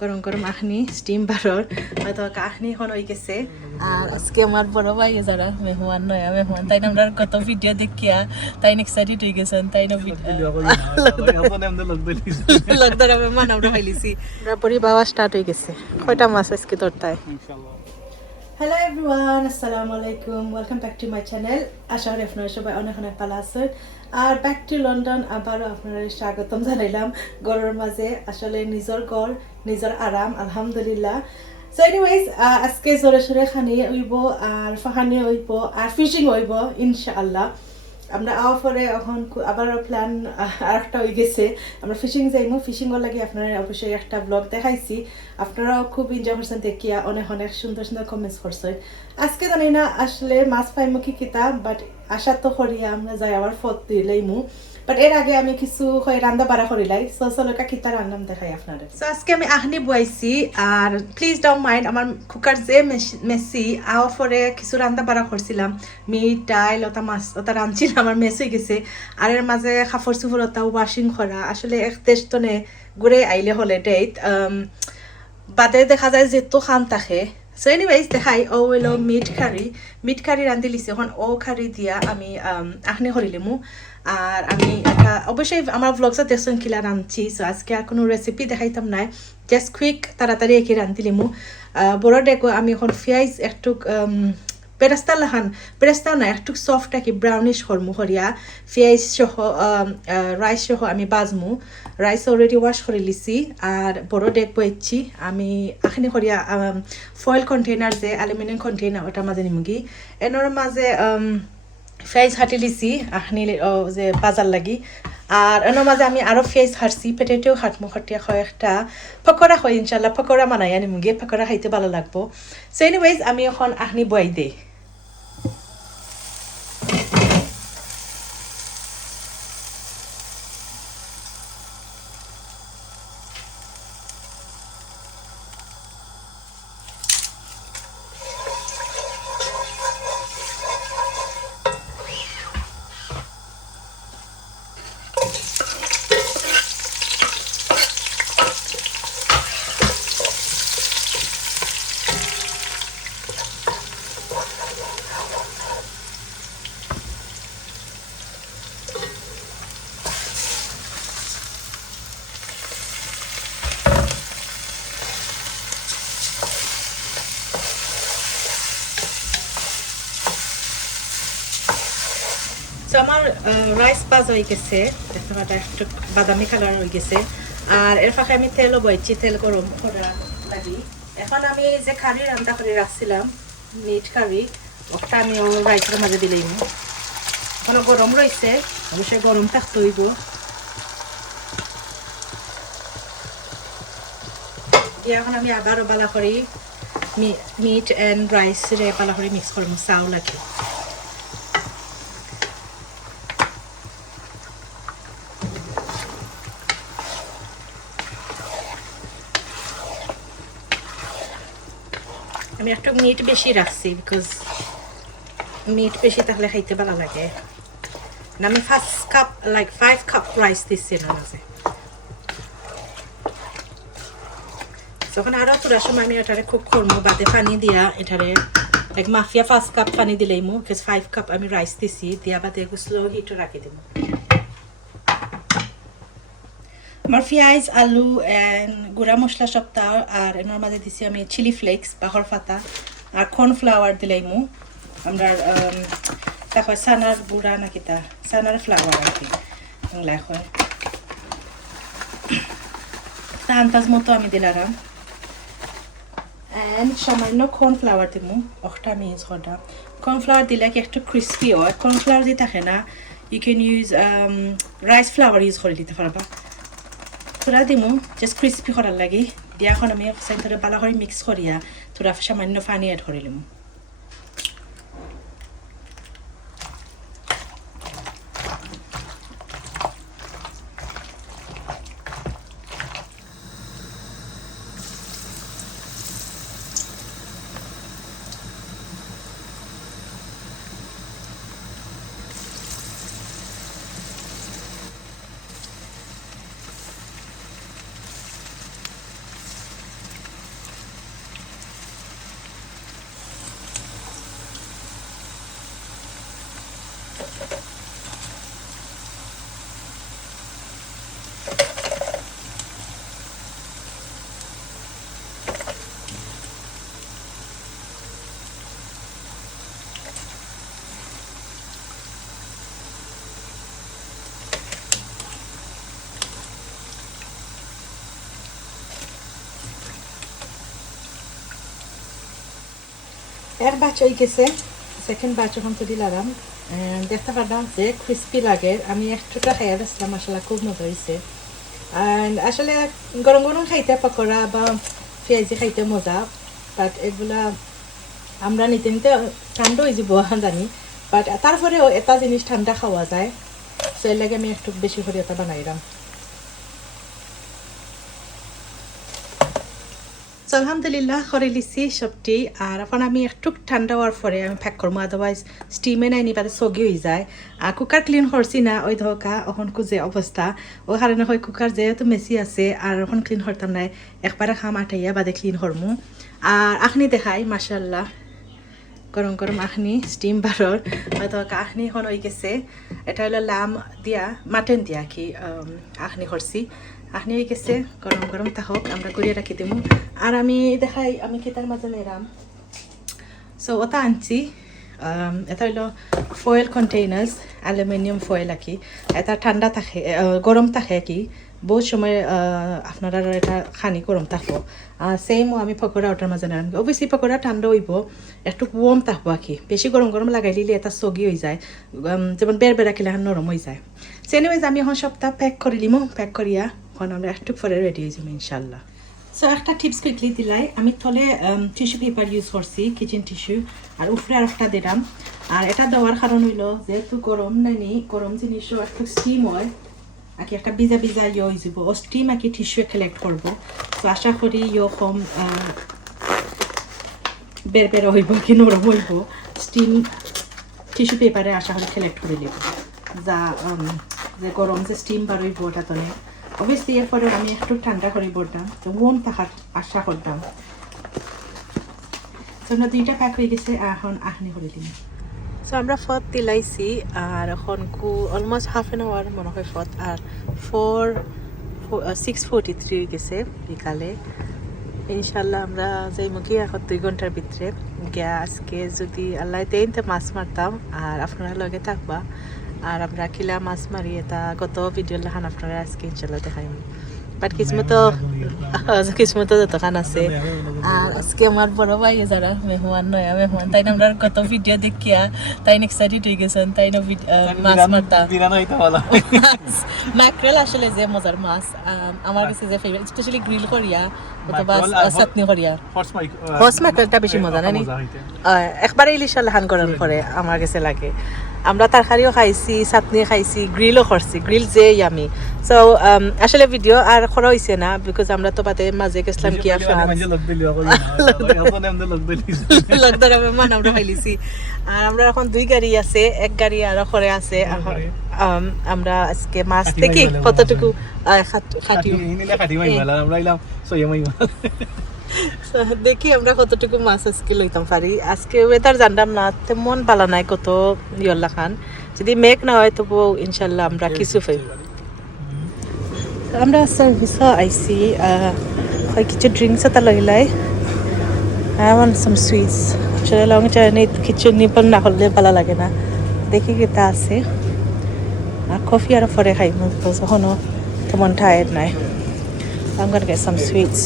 গরম গরম আখনি স্টিম বারর হয়তো আখনি এখন হয়ে গেছে। আর আজকে আমার বড় ভাই যারা মেহমান নয়া মেহমান তাই আমরা কত ভিডিও দেখিয়া তাই এক্সাইটেড হয়ে গেছেন তাই না লগদার মেহমান আমরা পাইলিছি আমরা পরি বাবা স্টার্ট হয়ে গেছে কয়টা মাছ আজকে ধরতায় ইনশাআল্লাহ। হ্যালো এভরিওয়ান, আসসালামু আলাইকুম, welcome back to my channel. আশা করি আপনারা সবাই অনেক অনেক ভালো আছেন। আর ব্যাক টু লন্ডন আবারও আপনারা স্বাগতম জানাইলাম গড়ের মাঝে। আসলে নিজের গড় নিজের আরাম আলহামদুলিল্লাহ। সো এনিওয়েজ আজকে জোরে সোরে খানি হইব আর ফাহানি হইব আর ফিশিং হইব ইনশাআল্লাহ। আমরা পরে এখন আবার প্ল্যান আর একটা হয়ে গেছে, আমরা ফিশিং যাইমু। ফিশিং এর লাগে আপনারা অবশ্যই একটা ব্লগ দেখাইছি, আপনারাও খুব এনজয় করছেন দেখিয়া, অনেক অনেক সুন্দর সুন্দর কমেন্টস করছেন। আজকে জানি না আসলে মাছ পাইমু কি কিতা, বাট আশা তো করিয়া আমরা যাই আবার ফত দিলাইমু। বাট এর আগে আমি কিছু রান্না বাড়া করিলাই, সলকা কিতা রান্নাম দেখাই আপনাদের। সো আজকে আমি আহনি বয়াইছি, আর প্লিজ ডোন্ট মাইন্ড আমার কুকার যে মেসি পরে কিছু রান্না বাড়া করছিলাম, মিট ডাইল ওটা মাছ ওটা রাঁধছিলাম, আমার মেস হয়ে গেছে। আর এর মাঝে কাপড় চুপড় ওটা ওয়াশিং করা, আসলে এক টেস্টনে ঘুরে আইলে হলে ডেট বাদে দেখা যায় যে তো খান থাকে। সো এনিওয়েজ দেখাই ও হইলো মিট কারি রান্ধি লিছি। এখন ও কারি দিয়া আমি আখনি করিলিমু। আর আমি একটা অবশ্যই আমার ব্লগসে দেখছেন কিলা রাঁধছি। সো আজকে আর কোনো রেসিপি দেখাইতাম নাই, জাস্ট কুইক তাড়াতাড়ি একে রাঁধিলিমু। বড় ডেকো আমি এখন পেঁয়াজ একটু পেরেস্তা না একটু সফট আর কি ব্রাউনিশ করমু করিয়া পেঁয়াজ সহ রাইস সহ আমি বাজমু। রাইস অলরেডি ওয়াশ করে লিছি। আর বড় ডেক বইছি আমি আখনি করিয়া ফয়েল কন্টেনার যে অ্যালুমিনিয়াম কন্টেনার ওটার মাঝে নিমুগি। এনোর মাঝে পেঁয়াজ হাঁটি লিছি আখনি যে বাজার লাগি। আর এনোর মাঝে আমি আরও পেঁয়াজ হাঁটছি, পেটেটেও হাঁটমু হাঁটিয়া কয়েকটা পকোড়া হয় ইনশাল্লাহ, পকোড়া বানাই আনিমুগি, পকোড়া খাইতে ভালো লাগবো। সো এনিওয়েজ আমি এখন আখনি বয়াই দেই। সো আমার রাইস বাজ হয়ে গেছে, দেখতে পাটা একটু বাদামি কালার হয়ে গেছে। আর এর ফাঁকে আমি তেলও বইছি, তেল গরম করা লাগি। এখন আমি যে কারি রান্না করে রাখছিলাম মিট কারি, ওটা আমি রাইসের মাঝে দিলাম। এখনো গরম রয়েছে, অবশ্যই গরম থাকতে হইব। দিয়ে এখন আমি আবারও বালা করি মিট অ্যান্ড রাইস রে বালা করে মিক্স করবো চাউল লাগে। আমি একটু মিট বেশি রাখছি, বিকজ মিট বেশি থাকলে খাইতে ভালো লাগে। আমি 5 কাপ রাইস দিচ্ছি এর মাঝে। যখন আরও তোরার সময় আমি এটারে খুব করবো, বাদে পানি দিয়া এটারে মাফিয়া 5 কাপ পানি দিলেইমু, বিকজ 5 কাপ আমি রাইস দিছি, দিয়া বাদে স্লো হিটও রাখি দিব। আমার পেঁয়াজ আলু গুঁড়া মশলা সপ্তাহ, আর এর মাঝে দিছি আমি চিলি ফ্লেক্স বাহর পাতা আর কর্নফ্লাওয়ার দিলাইমু। আমরা তারপর সানার গুঁড়া নাকি তা সানার ফ্লাওয়ার আর কি বাংলা হয়, তা আন্দাজ মতো আমি দিলাম। অ্যান্ড সামান্য কর্নফ্লাওয়ার দিব, ওটা আমি ইউজ করলাম। কর্নফ্লাওয়ার দিলে কি একটু ক্রিস্পি হয়। কর্নফ্লাওয়ার যে থাকে না, you can use rice flour use করে দিতে পারবা। তোরা দিমু জাস্ট ক্রিস্পি করার লাগি। দিয়া এখন আমি সাইড ভালো করে মিক্স করিয়া তোরা সামান্য পানি অ্যাড করিলাম। এর ব্যাচ হয়ে গেছে, সেকেন্ড ব্যাচ ওখান তো দিলাম। দেখতে পারলাম যে ক্রিস্পি লাগে, আমি একটুটা খাইয়া দিয়েছিলাম, আসলে খুব মজা হয়েছে। আর আসলে গরম গরম খাইতে পকোড়া বা পেঁয়াজি খাইতে মজা, বাট এগুলা আমরা নিতে নিতে ঠান্ডা হয়ে যাব জানি, বাট তারপরেও এটা জিনিস ঠান্ডা খাওয়া যায়, সেই লাগে আমি একটু বেশি করে এটা বানাইলাম। আলহামদুলিল্লাহ করে লিছি সবটি। আর এখন আমি একটু ঠান্ডা হওয়ার পরে আমি প্যাক করবো, আদারওয়াইজ স্টিমে নাই নিপাতে সগি হয়ে যায়। আর কুকার ক্লিন করছি না, ওই ধোকা এখন যে অবস্থা, ওই কারণে হয় কুকার যেহেতু মেসি আছে আর এখন ক্লিন করতাম নাই, একবারে খাম আঠাইয়া বাদে ক্লিন করমু। আর আখনি দেখাই মাশাল্লাহ গরম গরম আখনি স্টিম বারর, হয়তো আখনি এখন হয়ে গেছে। এটা হলো লাম দিয়া মাটন দিয়া কি আখনি করছি, আখনি হয়ে গেছে, গরম গরম থাকুক, আমরা করিয়ে রাখি দেবো। আর আমি দেখাই আমি কেতার মাঝে নেরাম। সো ওটা আনছি, এটা হইলো ফয়েল কন্টেইনার্স, অ্যালুমিনিয়াম ফয়েল আর কি। এটা ঠান্ডা থাকে, গরম থাকে আর কি, বহুত সময় আপনারা এটা খানি গরম থাকবো। সেমও আমি পকোড়া ওটার মাঝে নেরাম। অবশ্যই পকোড়া ঠান্ডা হইব, একটু ওয়ার্ম থাকবো আর কি, বেশি গরম গরম লাগাই দিলে এটা সগি হয়ে যায়, যেমন বের বেড়া খেলে নরম হয়ে যায়। সো এনিওয়েজ আমি এখন সপ্তাহ প্যাক করে লিমো, প্যাক করিয়া এখন আমরা একটু পরে রেডি হয়ে যাবো ইনশাল্লাহ। সো একটা টিপস কুইকলি দিলাই, আমি তলে টিস্যু পেপার ইউজ করছি, কিচেন টিস্যু, আর উপরে আর একটা দিলাম। আর এটা দেওয়ার কারণ হইলো যেহেতু গরম নাইনি, গরম জিনিসও একটু স্টিম হয় আর কি, একটা ভিজা ভিজা ইয়ে হয়ে যাব, ও স্টিম আর কি টিস্যু কালেক্ট করবো। তো আশা করি ইয়ে কম বের বের হইব কি নরম হইব, স্টিম টিস্যু পেপারে আশা করি কালেক্ট করে নেব, যা যে গরম যে স্টিম বার হইব ওটা তো নেই। অবশ্যই এরপরে আমি একটু ঠান্ডা করে বলতাম, তো ওম থাকার আশা করতাম। তো আমরা দুইটা প্যাক হয়ে গেছে, এখন আখনি করে দিন। সো আমরা ফত দিলাইছি, আর এখন অলমোস্ট হাফ অ্যান আওয়ার মনে হয় ফত, আর 6:43 হয়ে গেছে বিকালে। ইনশাল্লাহ আমরা যাই মুখি এখন 2 ঘন্টার ভিতরে গিয়া, আজকে যদি আল্লাহ দেনতে মাছ মারতাম আর আপনারা লগে থাকবা। আর আমরা কিলা মাছ মারি এটা গত ভিডিও লেখান আপনারা আজকে ইনশাল্লাহ দেখাইম, বাট কিসমতো যতখান আছে। আর আজকে আমার বড় ভাই যারা মেহমান, নয়া মেহমান, তাই আমরা গত ভিডিও দেখিয়া তাই এক্সাইটেড হয়ে গেছেন, তাই না মাছ মারতাম। ম্যাক্রেল আসলে যে মজার মাছ আমার কাছে যে ফেভারিট, স্পেশালি গ্রিল করিয়া অথবা চাটনি করিয়া, হর্স ম্যাক্রেলটা বেশি মজা নানি, একবারে ইলিশা লেহান করার পরে আমার কাছে লাগে। আমরা তরকারিও খাইছি, চাটনি খাইছি, গ্রিলও করছি, গ্রিল যে ইয়ামি। সো আসলে ভিডিও আর করা হয়েছে না, বিকজ আমরা তো বাদে মাঝে গেছিলাম কি আমরা খাইলিছি। আর আমরা এখন 2 গাড়ি আছে, এক গাড়ি আরো করে আছে। আমরা আজকে মাছ দেখি কতটুকু দেখি আমরা কতটুকু মাছ আজকে লইতাম পারি। আজকে ওয়েদার জানলাম না, তেমন ভালো নাই, কত ইয়ল্লা খান, যদি মেঘ না হয় তবু ইনশাল্লাহ আমরা কিছু পাই। আমরা সার্ভিসও আইসি, কিছু ড্রিঙ্কস এটা লইলাই, I want some sweets. আসলে লং জার্নি কিছু নিপন না হলে ভালো লাগে না, দেখি কিতা আছে। আর কফি আরো পরে খাই, এখনো তেমন টায়ার্ড নাই। I'm gonna get some sweets.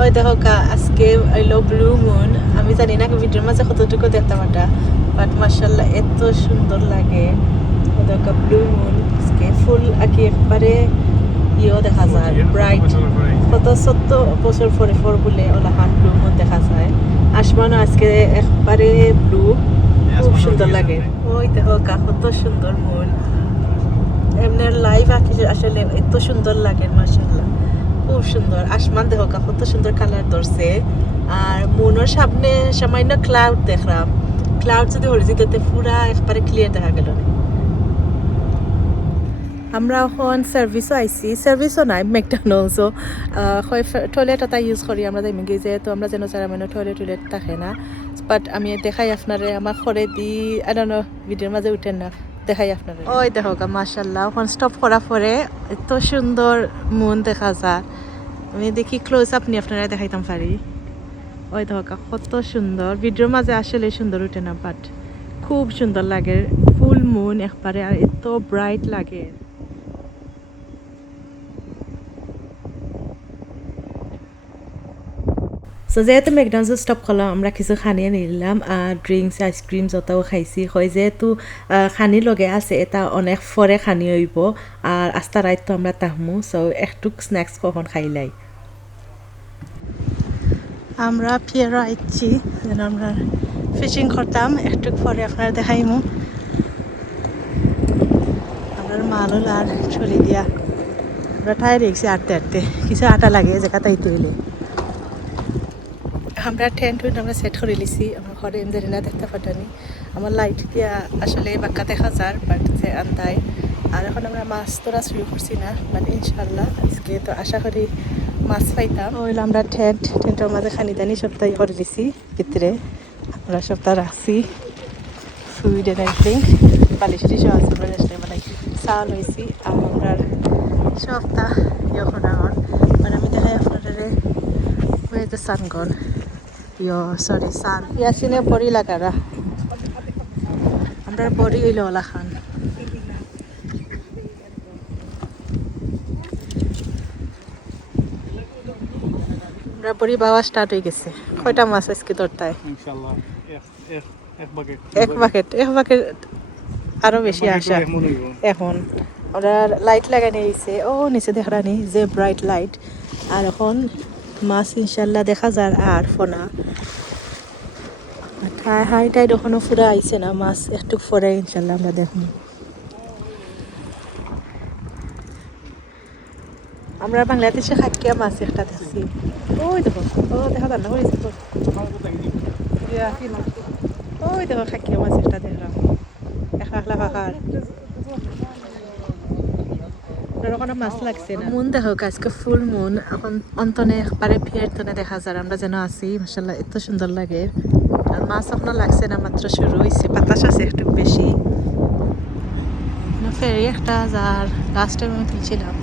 ওই দেখো আজকে এলো ব্লু মুন, আমি জানি না ভিডিওর মাঝে কতটুকু দেখতে পারটা, বাট মাশাআল্লাহ এত সুন্দর লাগে। দেখো ব্লু মুন আজকে ফুল আঁকি একবারে ইয়েও দেখা যায় ব্রাইট কত 14 বছর পরে পর বলে ওলাহান ব্লু মুন দেখা যায় আসমানও আজকে একবারে ব্লু খুব সুন্দর লাগে ওই দেখো কত সুন্দর মুন এমনি লাইভ আসলে এত সুন্দর লাগে মাশাআল্লাহ খুব সুন্দর আসমান দেখো কত সুন্দর কালার ধরছে আর মুনের সামনে সামান্য ক্লাউড দেখলাম ক্লাউড যদি হরিজিতে পুরা একবারে ক্লিয়ার দেখা গেল আমরা এখন সার্ভিসও আইসি সার্ভিসও নাই ম্যাকডোনাল্ডসও টয়লেট এটা ইউজ করি আমরা যাই গিয়ে যেহেতু আমরা যেন চারা মানে টয়লেট থাকে না বাট আমি দেখাই আপনারে আমার ঘরে দি আনো ভিডিওর মাঝে উঠেন না দেখাই আপনারে ওই দেখো মাশাআল্লাহ এখন স্টপ করা পরে এত সুন্দর মুন দেখা যায় আমি দেখি ক্লোজ আপ নিয়ে আপনারা দেখাইতাম পারি ওই দেখো কত সুন্দর ভিডিওর মাঝে আসলে সুন্দর উঠে না বাট খুব সুন্দর লাগে ফুল মুন একবারে আর এত ব্রাইট লাগে সো যেহেতু ম্যাকডোনাল্ডস স্টপ করলাম আমরা কিছু খানিয়ে নিলাম আর ড্রিঙ্কস আইসক্রিম যতও খাইছি হয় যেহেতু খানি লগে আছে এটা অনেক ফরে খানি হইব আর আস্তা রাইত তো আমরা তাহমু সো একটু স্ন্যাক্স কখন খাইলাই আমরা ফিরে আইছি যেন আমরা ফিশিং করতাম একটু পরে আপনারা দেখাইমু আমরা মালও আর ছড়ি দিয়া আমরা ঠাই রেখছি আটতে কিছু আটা লাগে জায়গা তাইতে হইলে আমরা টেন্ট আমরা সেট করে লিছি আমার ঘরে এমনি না দেখতে পাঠানি আমার লাইট দিয়া আসলে বাক্কা দেখা যার বাট যে আন্দায় আর এখন আমরা মাছ তোরা শুরু করছি না মানে ইনশাল্লাহ আজকে তো আশা করি মাছ পাইতাম ওইলে আমরা টেন্টের মাঝে খানি দানি সপ্তাহ করে দিছি ভিতরে আমরা সপ্তাহ রাখছি ফুড এন্ড এভরিথিং বালিশটি সব আছে আমরা রেস্টে মানে চাল হয়েছি আর আমরা সপ্তাহ এখন আমার মানে আমি দেখাই আপনাদের where's the sun gone? Sorry, sun. Yasine body lagara. Amra body hilo ola khan. Amra body bawa start হয়ে গেছে। কয়টা মাছ আজকে ধরতায়? ইনশাআল্লাহ এক বাকেট আরো বেশি আশা এখন ওরা লাইট লাগানো হয়েছে ও নিচে দেখানি যে ব্রাইট লাইট আর এখন মাছ ইনশাল্লাহ দেখা যায় আর ফোনা হাই টাইড ওখানে ফুরা আইছে না মাছ একটু ফরে ইনশাল্লাহ আমরা দেখুন আমরা বাংলাদেশে খাকিয়া মাছ একটা দেখছি ওই দেখো ও দেখা যান না হয়েছে তো ওই দেখো খাকিয়া মাছ একটা দেখলাম একলা ফাঁকার ওখানে মাছ লাগছে না মুন দেখো আজকে ফুল মুন এখন অন্তনে একবারে ফিয়ার তনে দেখা যায় আমরা যেন আছি মাশাআল্লাহ এত সুন্দর লাগে আর মাছ আপনার লাগছে না মাত্র শুরু হয়েছে বাতাস আছে একটু বেশি ফেরি একটা যার লাস্ট টাইম আমি তুলছিলাম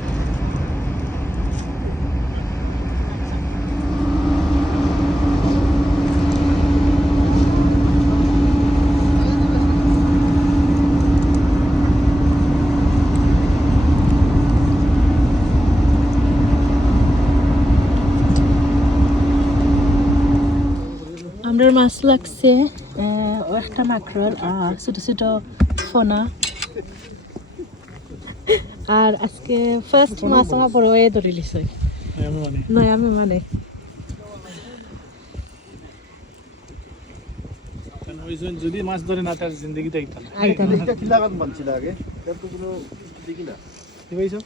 আমাদের মাছ লাগছে একটা মাকড়ল আর ছোট ছোট ফোনা আর আজকে ফার্স্ট মাছ আমার বড় হয়ে ধরে লিছে নয় আমি মানে যদি মাছ ধরে না তার জিন্দগিতে আইতা না আইতা না কি লাগাত বানছিল আগে এত কোনো দেখি না কি ভাইছো